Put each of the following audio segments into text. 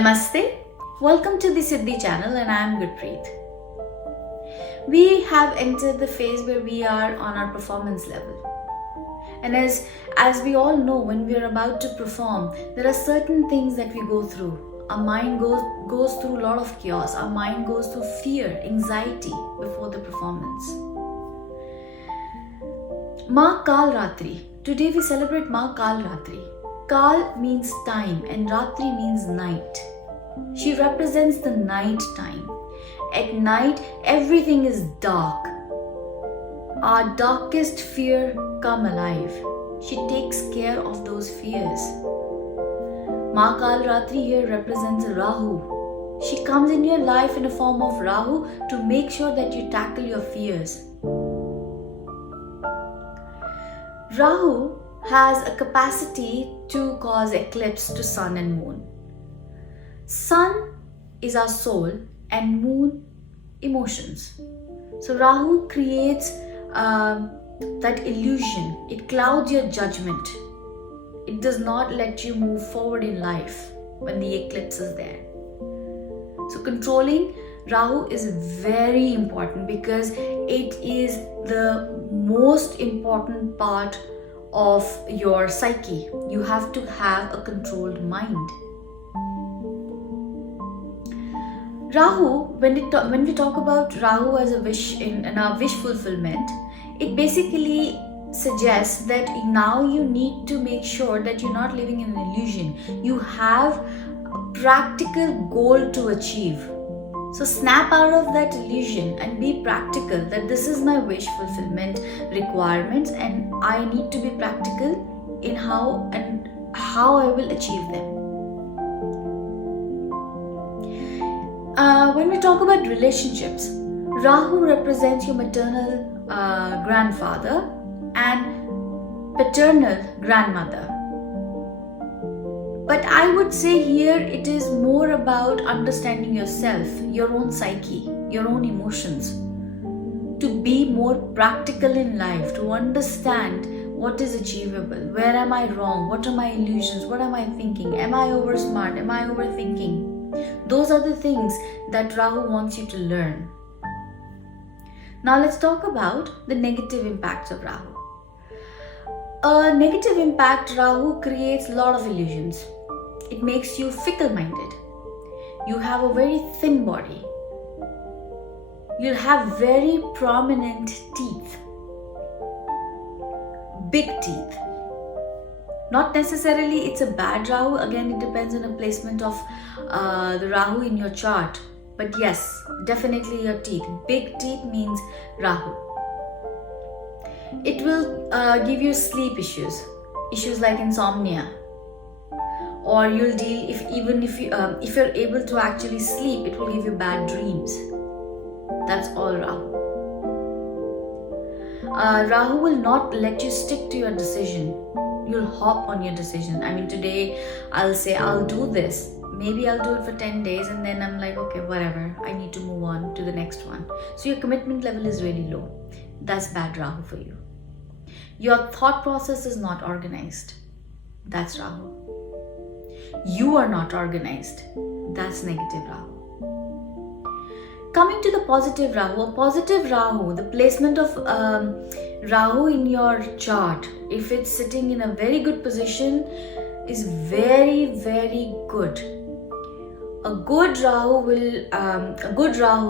Namaste. Welcome to the Siddhi channel and I am Gurpreet. We have entered the phase where we are on our performance level. And as we all know, when we are about to perform, there are certain things that we go through. Our mind goes through a lot of chaos. Our mind goes through fear, anxiety before the performance. Maa Kaalratri. Today we celebrate Maa Kaalratri. Kaal means time and Ratri means night. She represents the night time. At night, everything is dark. Our darkest fear come alive. She takes care of those fears. Maa Kaalratri here represents Rahu. She comes in your life in a form of Rahu to make sure that you tackle your fears. Rahu has a capacity to cause eclipse to sun and moon. Sun is our soul and moon emotions. So Rahu creates that illusion. It clouds your judgment. It does not let you move forward in life when the eclipse is there. So controlling Rahu is very important because it is the most important part of your psyche. You have to have a controlled mind. Rahu, when we talk about Rahu as a wish in our wish fulfillment, it basically suggests that now you need to make sure that you're not living in an illusion. You have a practical goal to achieve. So snap out of that illusion and be practical that this is my wish fulfillment requirements and I need to be practical in how I will achieve them. When we talk about relationships, Rahu represents your maternal grandfather and paternal grandmother. But I would say here it is more about understanding yourself, your own psyche, your own emotions. To be more practical in life, to understand what is achievable, where am I wrong, what are my illusions, what am I thinking, am I over smart, am I overthinking? Those are the things that Rahu wants you to learn. Now let's talk about the negative impacts of Rahu. A negative impact, Rahu creates a lot of illusions. It makes you fickle-minded. You have a very thin body. You'll have very prominent teeth. Big teeth. Not necessarily it's a bad Rahu. Again, it depends on the placement of the Rahu in your chart. But yes, definitely your teeth. Big teeth means Rahu. It will give you sleep issues like insomnia. Or you'll deal if you're able to actually sleep, it will give you bad dreams. That's all Rahu. Rahu will not let you stick to your decision. You'll hop on your decision. I mean, today I'll say I'll do this. Maybe I'll do it for 10 days and then I'm like, okay, whatever. I need to move on to the next one. So your commitment level is really low. That's bad Rahu for you. Your thought process is not organized. That's Rahu. You are not organized. That's negative Rahu. Coming to the positive Rahu, a positive Rahu, the placement of Rahu in your chart, if it's sitting in a very good position, is very, very good. A good Rahu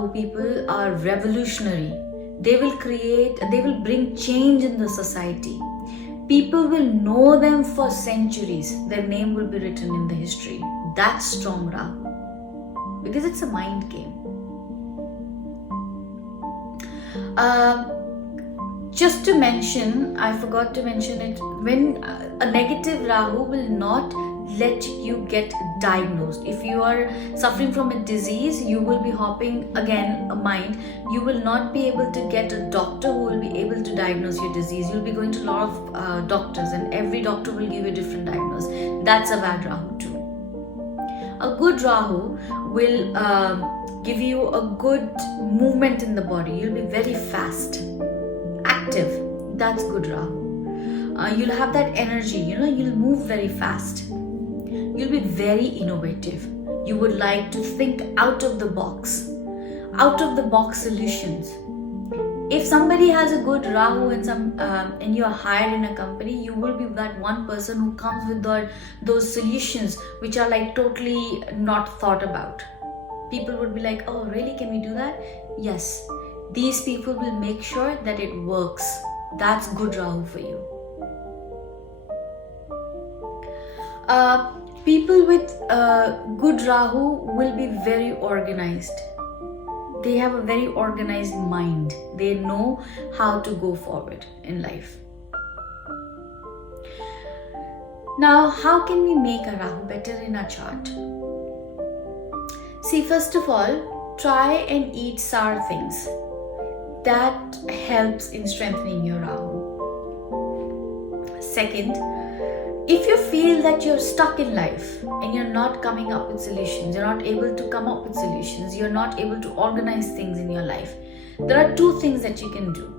people are revolutionary. They will bring change in the society. People will know them for centuries. Their name will be written in the history. That's strong Rahu. Because it's a mind game. Just to mention, I forgot to mention it, when a negative Rahu will not let you get diagnosed. If you are suffering from a disease, you will be hopping again a mind. You will not be able to get a doctor who will be able to diagnose your disease. You'll be going to a lot of doctors and every doctor will give you a different diagnosis. That's a bad Rahu too. A good Rahu will give you a good movement in the body. You'll be very fast, active. That's good Rahu. You'll have that energy, you'll move very fast. You'll be very innovative. You would like to think out of the box solutions. If somebody has a good Rahu and you're hired in a company, you will be that one person who comes with those solutions which are like totally not thought about. People would be like, oh really, can we do that? Yes, these people will make sure that it works. That's good Rahu for you. People with good Rahu will be very organized. They have a very organized mind. They know how to go forward in life. Now, how can we make a Rahu better in our chart? See, first of all, try and eat sour things. That helps in strengthening your Rahu. Second, if you feel that you're stuck in life and you're not coming up with solutions, you're not able to come up with solutions, you're not able to organize things in your life, there are two things that you can do.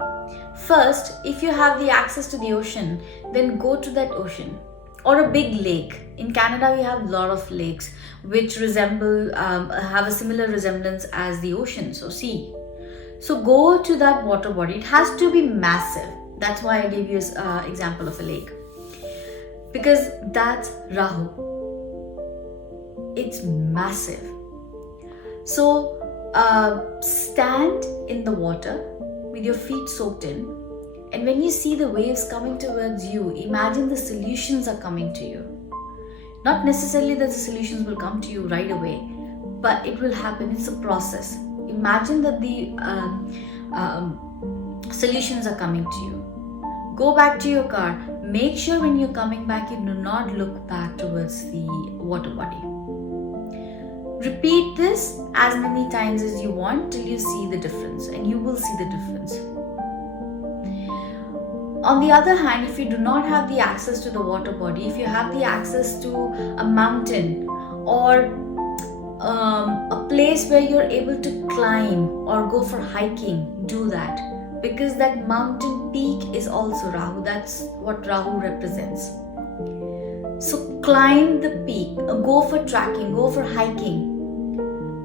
First, if you have the access to the ocean, then go to that ocean or a big lake. In Canada, we have a lot of lakes which have a similar resemblance as the ocean, so sea. So go to that water body. It has to be massive. That's why I gave you an example of a lake. Because that's Rahu. It's massive. So stand in the water with your feet soaked in, and when you see the waves coming towards you, imagine the solutions are coming to you. Not necessarily that the solutions will come to you right away, but it will happen. It's a process. Imagine that the solutions are coming to you. Go back to your car. Make sure when you're coming back, you do not look back towards the water body. Repeat this as many times as you want till you see the difference, and you will see the difference. On the other hand, if you do not have the access to the water body, if you have the access to a mountain or a place where you're able to climb or go for hiking, do that. Because that mountain peak is also Rahu. That's what Rahu represents. So climb the peak, go for trekking, go for hiking.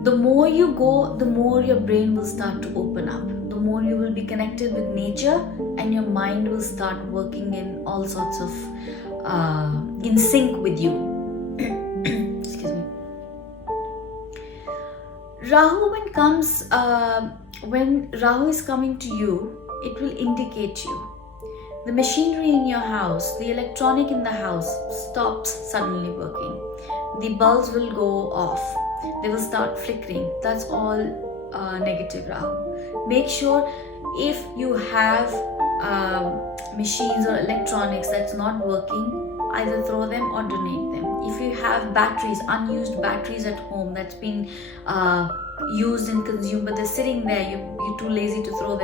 The more you go, the more your brain will start to open up. The more you will be connected with nature, and your mind will start working in all sorts of, in sync with you. Excuse me. Rahu, when Rahu is coming to you, it will indicate you. The machinery in your house, the electronic in the house stops suddenly working. The bulbs will go off. They will start flickering. That's all negative Rahu. Make sure if you have machines or electronics that's not working, either throw them or donate them. If you have batteries, unused batteries at home that's been used and consumed, but they're sitting there, you're too lazy to throw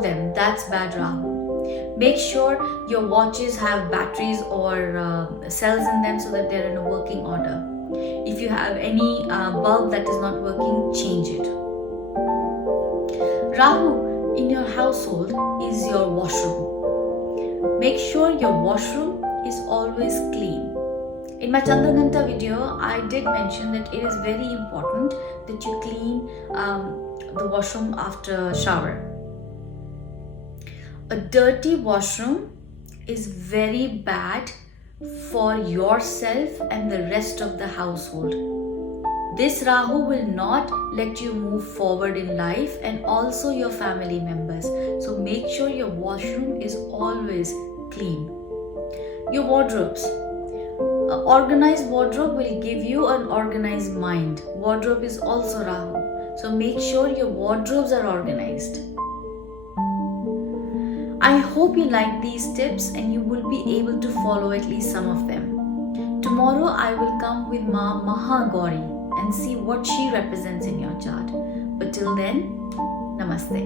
them. That's bad Rahu. Make sure your watches have batteries or cells in them so that they're in a working order. If you have any bulb that is not working, change it. Rahu in your household is your washroom. Make sure your washroom is always clean. In my Chandraghanta video, I did mention that it is very important that you clean the washroom after shower. A dirty washroom is very bad for yourself and the rest of the household. This Rahu will not let you move forward in life, and also your family members. So make sure your washroom is always clean. Your wardrobes. An organized wardrobe will give you an organized mind. Wardrobe is also Rahu. So make sure your wardrobes are organized. I hope you like these tips and you will be able to follow at least some of them. Tomorrow I will come with Maa Kaalratri and see what she represents in your chart. But till then, Namaste.